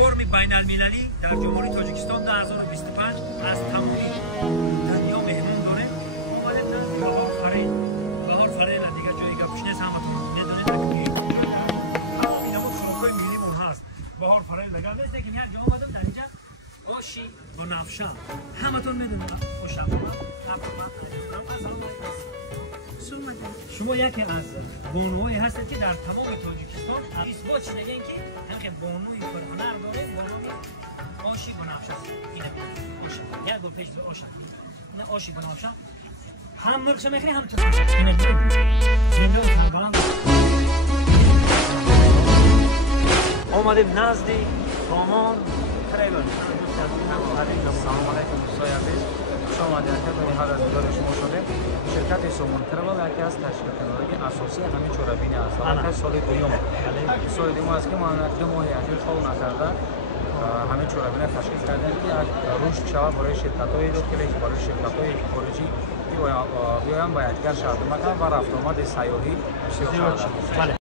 فرم بین المللی در جمهوری تاجیکستان 2025 از تمام دنیا مهمون داره. اومده بهار فرین دیگه جایی گپش نیست، همتون میدونید که اینا بود خوراکای ملیمون هست. بهار فرین دیگه مثل که یک جا اومدم در اینجا آشی با نفشن همتون میدونید شما یکی از بانوهایی هستید که در تمام تاجیکستان با چی نگین که همین بانوی پرهنر داره، بانوی آشی بنفشه. اینه آشی یک گل پیش به آشی اینه آشی بنفشه هم مرغ میخری هم تو اینه زنده و سربلند آمدیم نزدی سامان خریبن. سلام علیکم دوستای عزیز، خوش آمدید. خدمت حال از دیدار شما شده. شرکت سامان ترول یکی از تشکیل کننده اساسی همین چورابین است. البته سال دوم است که ما دو ماه اخیر کار نکرده همین چورابین تشکیل کردیم که رشد شود برای شرکت‌های داخلی، برای شرکت‌های خارجی بیایم با یکدیگر شرط مکان و رفت آمد سیاحی